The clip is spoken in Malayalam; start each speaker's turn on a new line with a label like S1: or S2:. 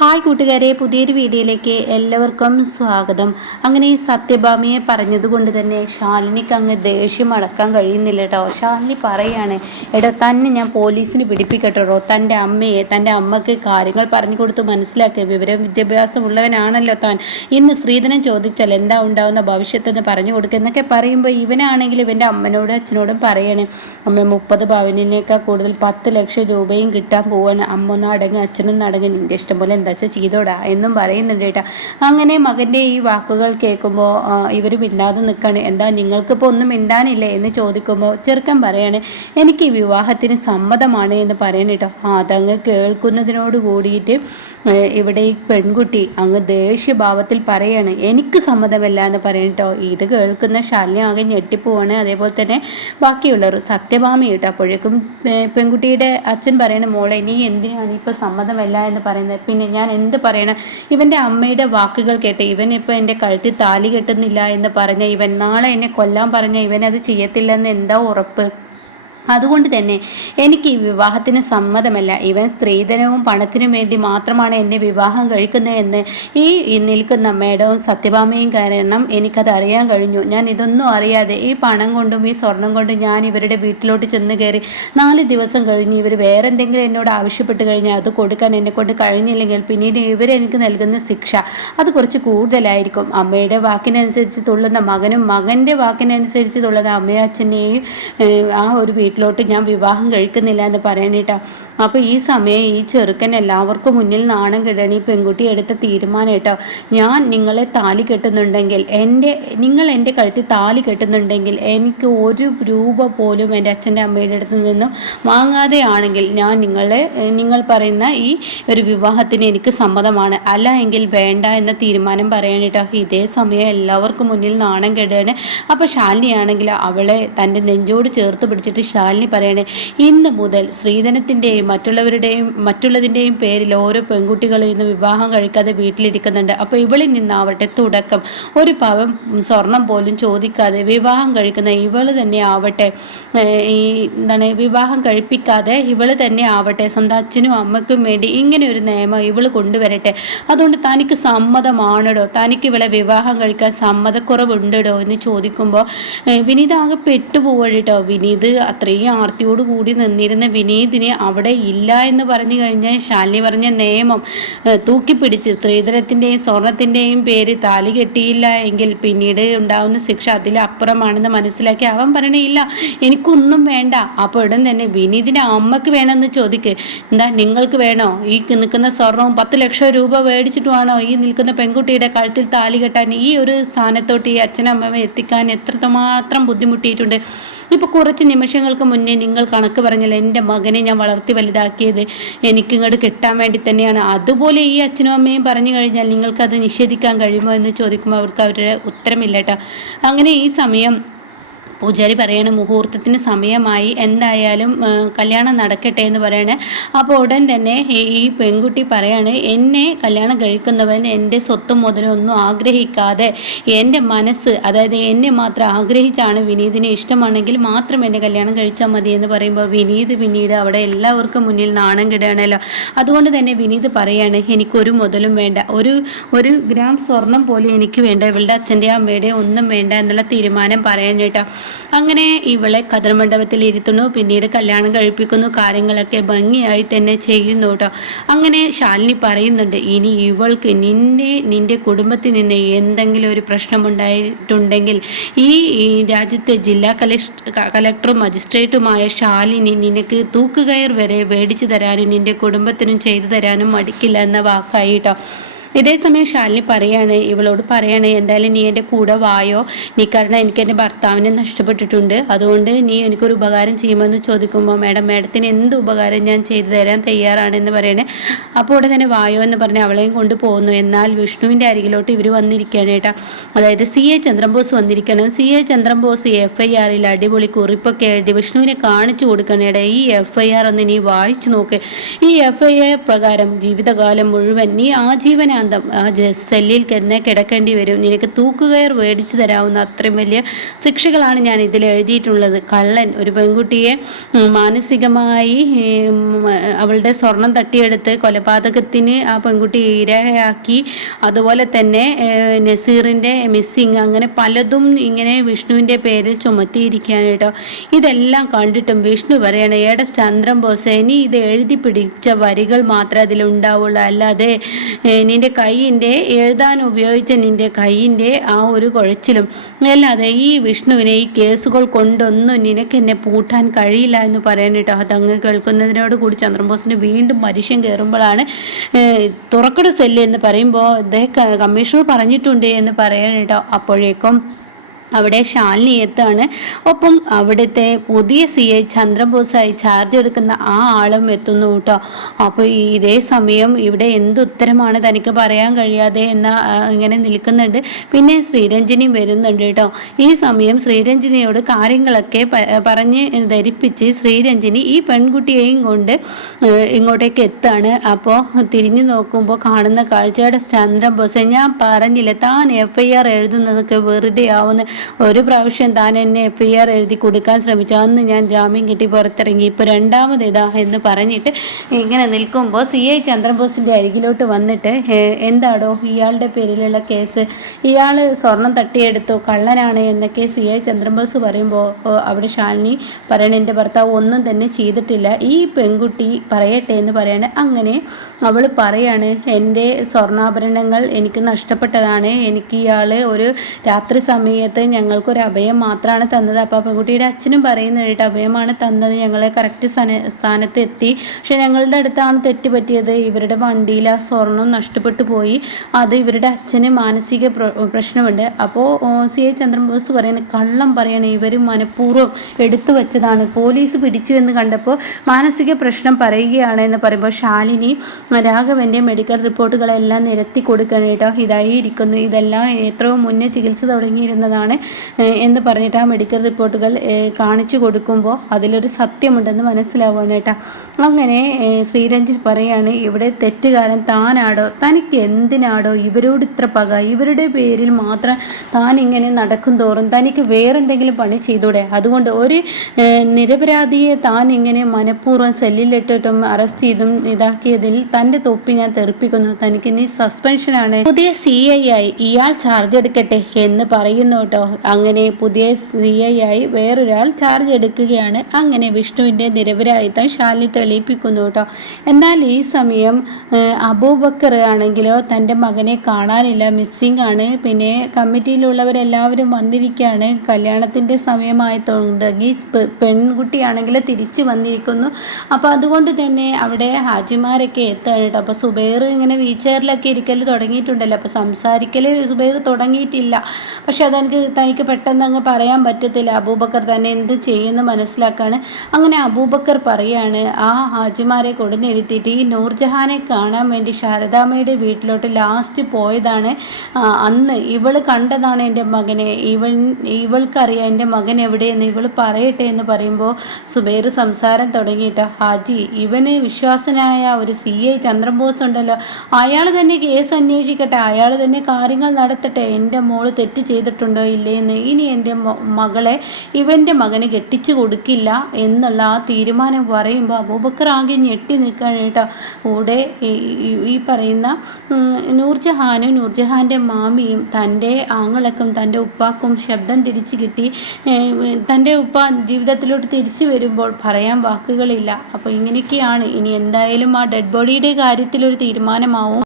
S1: ഹായ് കൂട്ടുകാരെ പുതിയൊരു വീഡിയോയിലേക്ക് എല്ലാവർക്കും സ്വാഗതം. അങ്ങനെ ഈ സത്യഭാമിയെ പറഞ്ഞതുകൊണ്ട് തന്നെ ശാലിനിക്ക് അങ്ങ് ദേഷ്യം അടക്കാൻ കഴിയുന്നില്ല കേട്ടോ. ശാലിനി പറയാണ് എടാ തന്നെ ഞാൻ പോലീസിന് പിടിപ്പിക്കട്ടോ തന്റെ അമ്മയെ തന്റെ അമ്മയ്ക്ക് കാര്യങ്ങൾ പറഞ്ഞു കൊടുത്ത് മനസ്സിലാക്കുക വിവരം വിദ്യാഭ്യാസമുള്ളവനാണല്ലോ താൻ. ഇന്ന് സ്ത്രീധനം ചോദിച്ചാൽ എന്താ ഉണ്ടാവുന്ന ഭവിഷ്യത്തെന്ന് പറഞ്ഞു കൊടുക്കുക എന്നൊക്കെ പറയുമ്പോൾ ഇവനാണെങ്കിൽ ഇവന്റെ അമ്മനോടും അച്ഛനോടും പറയണേ അമ്മ മുപ്പത് പവനിനേക്കാൾ കൂടുതൽ പത്ത് ലക്ഷം രൂപയും കിട്ടാൻ പോവാണ്. അമ്മ ഒന്ന് അടങ്ങ്. അച്ഛനൊന്നും അടങ്ങ്. നിന്റെ ഇഷ്ടം പോലെ വെച്ചാൽ ചെയ്തോടാ എന്നും പറയുന്നുണ്ട് കേട്ടോ. അങ്ങനെ മകന്റെ ഈ വാക്കുകൾ കേൾക്കുമ്പോൾ ഇവർ മിണ്ടാതെ നിൽക്കുകയാണ് എന്താ നിങ്ങൾക്കിപ്പോൾ ഒന്നും മിണ്ടാനില്ലേ എന്ന് ചോദിക്കുമ്പോൾ ചെറുക്കൻ പറയാണ് എനിക്ക് ഈ വിവാഹത്തിന് സമ്മതമാണ് എന്ന് പറയണം കേട്ടോ. അതങ്ങ് കേൾക്കുന്നതിനോട് കൂടിയിട്ട് ഇവിടെ ഈ പെൺകുട്ടി അങ്ങ് ദേഷ്യഭാവത്തിൽ പറയാണ് എനിക്ക് സമ്മതമല്ല എന്ന് പറയും കേട്ടോ. ഇത് കേൾക്കുന്ന ശല്യം ആകെ ഞെട്ടിപ്പോവാണ്. അതേപോലെ തന്നെ ബാക്കിയുള്ളവർ സത്യഭാമി കേട്ടോ. അപ്പോഴേക്കും പെൺകുട്ടിയുടെ അച്ഛൻ പറയണ മോളെ നീ എന്തിനാണ് ഇപ്പോൾ സമ്മതമല്ല എന്ന് പറയുന്നത്? പിന്നെ ഞാൻ എന്ത് പറയണം? ഇവന്റെ അമ്മയുടെ വാക്കുകൾ കേട്ട് ഇവൻ ഇപ്പോൾ എന്റെ കഴുത്തിൽ താലി കെട്ടുന്നില്ല എന്ന് പറഞ്ഞ ഇവൻ നാളെ എന്നെ കൊല്ലാൻ പറഞ്ഞ ഇവൻ അത് ചെയ്യത്തില്ലെന്ന് എന്താ ഉറപ്പ്? അതുകൊണ്ട് തന്നെ എനിക്ക് ഈ വിവാഹത്തിന് സമ്മതമല്ല. ഇവൻ സ്ത്രീധനവും പണത്തിനും വേണ്ടി മാത്രമാണ് എന്നെ വിവാഹം കഴിക്കുന്നത് എന്ന് ഈ നിൽക്കുന്ന മേഡവും സത്യഭാമയും കാരണം എനിക്കത് അറിയാൻ കഴിഞ്ഞു. ഞാൻ ഇതൊന്നും അറിയാതെ ഈ പണം കൊണ്ടും ഈ സ്വർണം കൊണ്ടും ഞാൻ ഇവരുടെ വീട്ടിലോട്ട് ചെന്ന് കയറി നാല് ദിവസം കഴിഞ്ഞ് ഇവർ വേറെ എന്തെങ്കിലും എന്നോട് ആവശ്യപ്പെട്ട് കഴിഞ്ഞാൽ അത് കൊടുക്കാൻ എന്നെ കൊണ്ട് കഴിഞ്ഞില്ലെങ്കിൽ പിന്നീട് ഇവരെനിക്ക് നൽകുന്ന ശിക്ഷ അത് കുറച്ച് കൂടുതലായിരിക്കും. അമ്മയുടെ വാക്കിനനുസരിച്ച് തുള്ളുന്ന മകനും മകന്റെ വാക്കിനനുസരിച്ച് തുള്ളുന്ന അമ്മയും അച്ഛനെയും ആ ഒരു വീട്ടിൽ വീട്ടിലോട്ട് ഞാൻ വിവാഹം കഴിക്കുന്നില്ല എന്ന് പറയാനേട്ടാ. അപ്പോൾ ഈ സമയം ഈ ചെറുക്കൻ എല്ലാവർക്കും മുന്നിൽ നാണം കിടണി പെൺകുട്ടി എടുത്ത തീരുമാനം കേട്ടോ ഞാൻ നിങ്ങളെ താലി കെട്ടുന്നുണ്ടെങ്കിൽ എന്റെ നിങ്ങൾ എന്റെ കഴുത്തിൽ താലി കെട്ടുന്നുണ്ടെങ്കിൽ എനിക്ക് ഒരു രൂപ പോലും എന്റെ അച്ഛന്റെ അമ്മയുടെ അടുത്ത് നിന്നും വാങ്ങാതെയാണെങ്കിൽ ഞാൻ നിങ്ങളെ നിങ്ങൾ പറയുന്ന ഈ ഒരു വിവാഹത്തിന് എനിക്ക് സമ്മതമാണ്. അല്ല എങ്കിൽ വേണ്ട എന്ന തീരുമാനം പറയാൻ ഇതേ സമയം എല്ലാവർക്കും മുന്നിൽ നാണം കെടുകയാണ് അപ്പോൾ ശാലിനിയാണെങ്കിൽ അവളെ തന്റെ നെഞ്ചോട് ചേർത്ത് പിടിച്ചിട്ട് ശാലിനി പറയണേ ഇന്ന് മുതൽ സ്ത്രീധനത്തിന്റെയും മറ്റുള്ളവരുടെയും മറ്റുള്ളതിന്റെയും പേരിൽ ഓരോ പെൺകുട്ടികളും ഇന്ന് വിവാഹം കഴിക്കാതെ വീട്ടിലിരിക്കുന്നുണ്ട്. അപ്പോൾ ഇവളിൽ നിന്നാവട്ടെ തുടക്കം. ഒരു പാവം സ്വർണം പോലും ചോദിക്കാതെ വിവാഹം കഴിക്കുന്ന ഇവൾ തന്നെ ആവട്ടെ ഈ എന്താണ് വിവാഹം കഴിപ്പിക്കാതെ ഇവൾ തന്നെ ആവട്ടെ സ്വന്തം അച്ഛനും അമ്മയ്ക്കും വേണ്ടി ഇങ്ങനെ ഒരു നിയമം ഇവൾ കൊണ്ടുവരട്ടെ. അതുകൊണ്ട് തനിക്ക് സമ്മതമാണോ തനിക്ക് ഇവളെ വിവാഹം കഴിക്കാൻ സമ്മതക്കുറവുണ്ടോ എന്ന് ചോദിക്കുമ്പോൾ വിനീത് ആകെ പെട്ടുപോകട്ടോ വിനീത് അത്രയും ആർത്തിയോട് കൂടി നിന്നിരുന്ന വിനീതിനെ അവിടെ ഇല്ല എന്ന് പറഞ്ഞു കഴിഞ്ഞാൽ ശാലിനി പറഞ്ഞ നിയമം തൂക്കിപ്പിടിച്ച് സ്ത്രീധനത്തിന്റെയും സ്വർണത്തിന്റെയും പേര് താലി കെട്ടിയില്ല എങ്കിൽ പിന്നീട് ഉണ്ടാകുന്ന ശിക്ഷ അതിലപ്പുറമാണെന്ന് മനസ്സിലാക്കി അവൻ പറയണില്ല. എനിക്കൊന്നും വേണ്ട. അപ്പോൾ ഉടൻ തന്നെ വിനീതിന്റെ അമ്മയ്ക്ക് വേണമെന്ന് ചോദിക്കുക എന്താ നിങ്ങൾക്ക് വേണോ? ഈ നിൽക്കുന്ന സ്വർണവും പത്ത് ലക്ഷം രൂപ മേടിച്ചിട്ടുമാണോ ഈ നിൽക്കുന്ന പെൺകുട്ടിയുടെ കഴുത്തിൽ താലി കെട്ടാൻ ഈ ഒരു സ്ഥാനത്തോട്ട് ഈ അച്ഛനമ്മ എത്തിക്കാൻ എത്രമാത്രം ബുദ്ധിമുട്ടിയിട്ടുണ്ട്. ഇപ്പോൾ കുറച്ച് നിമിഷങ്ങൾക്ക് മുന്നേ നിങ്ങൾ കണക്ക് പറഞ്ഞാൽ എന്റെ മകനെ ഞാൻ വളർത്തി വലുതാക്കിയത് എനിക്ക് ഇങ്ങോട്ട് കിട്ടാൻ വേണ്ടി തന്നെയാണ്. അതുപോലെ ഈ അച്ഛനും അമ്മയും പറഞ്ഞു കഴിഞ്ഞാൽ നിങ്ങൾക്കത് നിഷേധിക്കാൻ കഴിയുമോ എന്ന് ചോദിക്കുമ്പോൾ അവർക്ക് അവരുടെ ഉത്തരമില്ല കേട്ടോ. അങ്ങനെ ഈ സമയം പൂജാരി പറയണ മുഹൂർത്തത്തിന് സമയമായി. എന്തായാലും കല്യാണം നടക്കട്ടെ എന്ന് പറയണേ. അപ്പോൾ ഉടൻ തന്നെ ഈ പെൺകുട്ടി പറയാണ് എന്നെ കല്യാണം കഴിക്കുന്നവൻ എന്റെ സ്വത്തും മുതലും ഒന്നും ആഗ്രഹിക്കാതെ എന്റെ മനസ്സ് അതായത് എന്നെ മാത്രം ആഗ്രഹിച്ചാണ് വിനീതിനെ ഇഷ്ടമാണെങ്കിൽ മാത്രം എന്നെ കല്യാണം കഴിച്ചാൽ മതി എന്ന് പറയുമ്പോൾ വിനീത് പിന്നീട് അവിടെ എല്ലാവർക്കും മുന്നിൽ നാണം കിടുകയാണല്ലോ. അതുകൊണ്ട് തന്നെ വിനീത് പറയാണ് എനിക്കൊരു മുതലും വേണ്ട. ഒരു ഒരു ഗ്രാം സ്വർണം പോലും എനിക്ക് വേണ്ട. ഇവളുടെ അച്ഛന്റെ അമ്മയുടെ ഒന്നും വേണ്ട എന്നുള്ള തീരുമാനം പറയാൻ കേട്ടോ. അങ്ങനെ ഇവളെ കതിർമണ്ഡപത്തിൽ ഇരുത്തുന്നു. പിന്നീട് കല്യാണം കഴിപ്പിക്കുന്നു. കാര്യങ്ങളൊക്കെ ഭംഗിയായി തന്നെ ചെയ്യുന്നു കേട്ടോ അങ്ങനെ ശാലിനി പറയുന്നുണ്ട് ഇനി ഇവൾക്ക് നിന്നെ നിന്റെ കുടുംബത്തിൽ നിന്ന് എന്തെങ്കിലും ഒരു പ്രശ്നമുണ്ടായിട്ടുണ്ടെങ്കിൽ ഈ രാജ്യത്തെ ജില്ലാ കലക്ടറും മജിസ്ട്രേറ്റുമായ ശാലിനി നിനക്ക് തൂക്കുകയർ വരെ മേടിച്ചു തരാനും നിന്റെ കുടുംബത്തിനും ചെയ്തു തരാനും മടിക്കില്ല എന്ന വാക്കായി കേട്ടോ ഇതേസമയം ശാലിനി പറയാണ് ഇവളോട് പറയാണ് എന്തായാലും നീ എന്റെ കൂടെ വായോ? നീ കാരണം എനിക്ക് എന്റെ ഭർത്താവിനെ നഷ്ടപ്പെട്ടിട്ടുണ്ട്. അതുകൊണ്ട് നീ എനിക്കൊരു ഉപകാരം ചെയ്യുമെന്ന് ചോദിക്കുമ്പോൾ മാഡം മാഡത്തിന് എന്ത് ഉപകാരം ഞാൻ ചെയ്തു തരാൻ തയ്യാറാണെന്ന് പറയണേ. അപ്പോൾ ഉടനെ തന്നെ വായോ എന്ന് പറഞ്ഞ് അവളെയും കൊണ്ട് പോകുന്നു എന്നാൽ വിഷ്ണുവിന്റെ അരികിലോട്ട് ഇവർ വന്നിരിക്കുകയാണ് കേട്ടോ അതായത് സി എ ചന്ദ്രബോസ് വന്നിരിക്കുകയാണ്. C A Chandrabose F I ആറിൽ അടിപൊളി കുറിപ്പൊക്കെ എഴുതി വിഷ്ണുവിനെ കാണിച്ചു കൊടുക്കണേടെ ഈ എഫ് ഐ ആർ ഒന്ന് നീ വായിച്ചു നോക്ക്. ഈ എഫ് ഐ ആർ പ്രകാരം ജീവിതകാലം മുഴുവൻ നീ ആജീവന ജീവപര്യന്തം ആ സെല്ലിൽ കിടന്ന് കിടക്കേണ്ടി വരും. നിനക്ക് തൂക്കുകയർ മേടിച്ചു തരാവുന്ന അത്രയും വലിയ ശിക്ഷകളാണ് ഞാൻ ഇതിൽ എഴുതിയിട്ടുള്ളത്. കള്ളൻ ഒരു പെൺകുട്ടിയെ മാനസികമായി അവളുടെ സ്വർണം തട്ടിയെടുത്ത് കൊലപാതകത്തിന് ആ പെൺകുട്ടി ഇരയാക്കി. അതുപോലെ തന്നെ നസീറിന്റെ മിസ്സിങ് അങ്ങനെ പലതും ഇങ്ങനെ വിഷ്ണുവിന്റെ പേരിൽ ചുമത്തിയിരിക്കുകയാണ് കേട്ടോ. ഇതെല്ലാം കണ്ടിട്ടും വിഷ്ണു പറയണ ഏടെ ചന്ദ്രം ബോസ് ഇനി ഇത് എഴുതി പിടിച്ച വരികൾ മാത്രമേ അതിലുണ്ടാവുള്ളൂ. അല്ലാതെ ഏഹ്, നിന്റെ കൈയിന്റെ എഴുതാൻ ഉപയോഗിച്ച നിന്റെ കൈയിന്റെ ആ ഒരു കുഴച്ചിലും. അല്ലാതെ ഈ വിഷ്ണുവിനെ ഈ കേസുകൾ കൊണ്ടൊന്നും നിനക്ക് എന്നെ പൂട്ടാൻ കഴിയില്ല എന്ന് പറയാൻ കേട്ടോ. അങ്ങ് കേൾക്കുന്നതിനോട് കൂടി ചന്ദ്രബോസിന് വീണ്ടും മനുഷ്യൻ കയറുമ്പോഴാണ് തുറക്കട സെല്ല് എന്ന് പറയുമ്പോൾ അദ്ദേഹം കമ്മീഷണർ പറഞ്ഞിട്ടുണ്ട് എന്ന് പറയാൻ കേട്ടോ. അപ്പോഴേക്കും അവിടെ ശാലിനി എത്താണ് ഒപ്പം അവിടുത്തെ പുതിയ സി ഐ ചന്ദ്രബോസായി ചാർജ് എടുക്കുന്ന ആ ആളും എത്തുന്നു കേട്ടോ. അപ്പോൾ ഇതേ സമയം ഇവിടെ എന്ത് ഉത്തരമാണ് തനിക്ക് പറയാൻ കഴിയാതെ എന്ന ഇങ്ങനെ നിൽക്കുന്നുണ്ട്. പിന്നെ ശ്രീരഞ്ജിനി വരുന്നുണ്ട് കേട്ടോ. ഈ സമയം ശ്രീരഞ്ജിനിയോട് കാര്യങ്ങളൊക്കെ പറഞ്ഞ് ധരിപ്പിച്ച് ശ്രീരഞ്ജിനി ഈ പെൺകുട്ടിയെയും കൊണ്ട് ഇങ്ങോട്ടേക്ക് എത്താണ്. അപ്പോൾ തിരിഞ്ഞു നോക്കുമ്പോൾ കാണുന്ന കാഴ്ചയുടെ ചന്ദ്രബോസ് ഞാൻ പറഞ്ഞില്ല താൻ എഫ് ഐ ആർ എഴുതുന്നതൊക്കെ വെറുതെ ആവുന്ന ഒരു പ്രാവശ്യം താൻ എന്നെ എഫ് ഐ ആർ എഴുതി കൊടുക്കാൻ ശ്രമിച്ചു. അന്ന് ഞാൻ ജാമ്യം കിട്ടി പുറത്തിറങ്ങി. ഇപ്പോൾ രണ്ടാമത് ഇതാ എന്ന് പറഞ്ഞിട്ട് ഇങ്ങനെ നിൽക്കുമ്പോൾ സി ഐ ചന്ദ്രബോസിന്റെ അരികിലോട്ട് വന്നിട്ട് എന്താടോ ഇയാളുടെ പേരിലുള്ള കേസ്? ഇയാൾ സ്വർണം തട്ടിയെടുത്തു കള്ളനാണ് എന്നൊക്കെ സി ഐ ചന്ദ്രബോസ് പറയുമ്പോൾ അവിടെ ശാലിനി പറയണ എന്റെ ഭർത്താവ് ഒന്നും തന്നെ ചെയ്തിട്ടില്ല. ഈ പെൺകുട്ടി പറയട്ടെ എന്ന് പറയാണ്. അങ്ങനെ അവൾ പറയാണ് എന്റെ സ്വർണാഭരണങ്ങൾ എനിക്ക് നഷ്ടപ്പെട്ടതാണ്. എനിക്ക് ഇയാൾ ഒരു രാത്രി സമയത്ത് ഞങ്ങൾക്കൊരു അഭയം മാത്രമാണ് തന്നത്. അപ്പോൾ പെൺകുട്ടിയുടെ അച്ഛനും പറയുന്നു കേട്ടോ അഭയമാണ് തന്നത്. ഞങ്ങളെ കറക്റ്റ് സ്ഥാന സ്ഥാനത്ത് എത്തി പക്ഷെ ഞങ്ങളുടെ അടുത്താണ് തെറ്റ് പറ്റിയത് ഇവരുടെ വണ്ടിയിൽ ആ സ്വർണം നഷ്ടപ്പെട്ടു പോയി. അത് ഇവരുടെ അച്ഛന് മാനസിക പ്രശ്നമുണ്ട്. അപ്പോൾ സി എ ചന്ദ്രബോസ് പറയുന്നത് കള്ളം പറയണേ. ഇവർ മനഃപൂർവം എടുത്തു വെച്ചതാണ്. പോലീസ് പിടിച്ചു എന്ന് കണ്ടപ്പോൾ മാനസിക പ്രശ്നം പറയുകയാണ് എന്ന് പറയുമ്പോൾ ശാലിനി രാഘവന്റെ മെഡിക്കൽ റിപ്പോർട്ടുകളെല്ലാം നിരത്തി കൊടുക്കണം കേട്ടോ. ഇതായിരിക്കുന്നു ഇതെല്ലാം എത്രയോ മുന്നേ ചികിത്സ തുടങ്ങിയിരുന്നതാണ്. എന്ന് പറഞ്ഞിട്ട് ആ മെഡിക്കൽ റിപ്പോർട്ടുകൾ കാണിച്ചു കൊടുക്കുമ്പോൾ അതിലൊരു സത്യമുണ്ടെന്ന് മനസ്സിലാവുകയാണ് കേട്ടോ. അങ്ങനെ ശ്രീരഞ്ജിൻ പറയാണ് ഇവിടെ തെറ്റുകാരൻ താനാടോ? തനിക്ക് എന്തിനാടോ? ഇവരോട് ഇത്ര പക. ഇവരുടെ പേരിൽ മാത്രം താൻ ഇങ്ങനെ നടക്കും തോറും തനിക്ക് വേറെന്തെങ്കിലും പണി ചെയ്തൂടെ? അതുകൊണ്ട് ഒരു നിരപരാധിയെ താൻ ഇങ്ങനെ മനഃപൂർവം സെല്ലിലിട്ടിട്ടും അറസ്റ്റ് ചെയ്തും ഇതാക്കിയതിൽ തന്റെ തൊപ്പി ഞാൻ തെറിപ്പിക്കുന്നു. തനിക്ക് ഇനി സസ്പെൻഷനാണ് പുതിയ സി ഐ ആയി ഇയാൾ ചാർജ് എടുക്കട്ടെ എന്ന് പറയുന്നു കേട്ടോ. അങ്ങനെ പുതിയ സി ഐ ആയി വേറൊരാൾ ചാർജ് എടുക്കുകയാണ്. അങ്ങനെ വിഷ്ണുവിന്റെ നിരപരാധിത്വം ശാലിനി തെളിയിപ്പിക്കുന്നു കേട്ടോ. എന്നാൽ ഈ സമയം അബൂബക്കർ ആണെങ്കിലോ തന്റെ മകനെ കാണാനില്ല. മിസ്സിംഗ് ആണ്. പിന്നെ കമ്മിറ്റിയിലുള്ളവരെല്ലാവരും വന്നിരിക്കുകയാണ്. കല്യാണത്തിന്റെ സമയമായി തുടങ്ങി പെൺകുട്ടിയാണെങ്കിൽ തിരിച്ചു വന്നിരിക്കുന്നു. അപ്പോൾ അതുകൊണ്ട് തന്നെ അവിടെ ഹാജിമാരൊക്കെ എത്താണ് കേട്ടോ. അപ്പോൾ സുബൈർ ഇങ്ങനെ വീൽ ചെയറിലൊക്കെ ഇരിക്കൽ തുടങ്ങിയിട്ടുണ്ടല്ലോ. അപ്പോൾ സംസാരിക്കൽ സുബൈർ തുടങ്ങിയിട്ടില്ല. പക്ഷേ അതെനിക്ക് തനിക്ക് പെട്ടെന്ന് അങ്ങ് പറയാൻ പറ്റത്തില്ല. അബൂബക്കർ തന്നെ എന്ത് ചെയ്യുമെന്ന് മനസ്സിലാക്കാണ്. അങ്ങനെ അബൂബക്കർ പറയാണ് ആ ഹാജിമാരെ കൊടുന്നിരുത്തിയിട്ട് ഈ നൂർജഹാനെ കാണാൻ വേണ്ടി ശാരദാമ്മയുടെ വീട്ടിലോട്ട് ലാസ്റ്റ് പോയതാണ്. അന്ന് ഇവൾ കണ്ടതാണ് എന്റെ മകനെ. ഇവൾ ഇവൾക്കറിയാം എന്റെ മകൻ എവിടെയെന്ന്. ഇവൾ പറയട്ടെ എന്ന് പറയുമ്പോൾ സുബൈർ സംസാരം തുടങ്ങിയിട്ട് ഹാജി ഇവന് വിശ്വാസനായ ഒരു സി ഐ ചന്ദ്രബോസ് ഉണ്ടല്ലോ. അയാൾ തന്നെ കേസ് അന്വേഷിക്കട്ടെ. അയാൾ തന്നെ കാര്യങ്ങൾ നടത്തട്ടെ. എന്റെ മോൾ തെറ്റ് ചെയ്തിട്ടുണ്ടോ ഇല്ലേന്ന് ഇനി എന്റെ മകളെ ഇവന്റെ മകന് കെട്ടിച്ചു കൊടുക്കില്ല എന്നുള്ള ആ തീരുമാനം പറയുമ്പോൾ അബൂബക്കർ ആകെ ഞെട്ടി നിൽക്കുകയാണ് കേട്ടോ. കൂടെ ഈ- പറയുന്ന നൂർജഹാനും നൂർജഹാന്റെ മാമിയും തന്റെ ആങ്ങളക്കും തന്റെ ഉപ്പാക്കും ശബ്ദം തിരിച്ചു കിട്ടി. തന്റെ ഉപ്പ ജീവിതത്തിലോട്ട് തിരിച്ചു വരുമ്പോൾ പറയാൻ വാക്കുകളില്ല. അപ്പോൾ ഇങ്ങനെയൊക്കെയാണ്. ഇനി എന്തായാലും ആ ഡെഡ് ബോഡിയുടെ കാര്യത്തിൽ ഒരു തീരുമാനമാവും.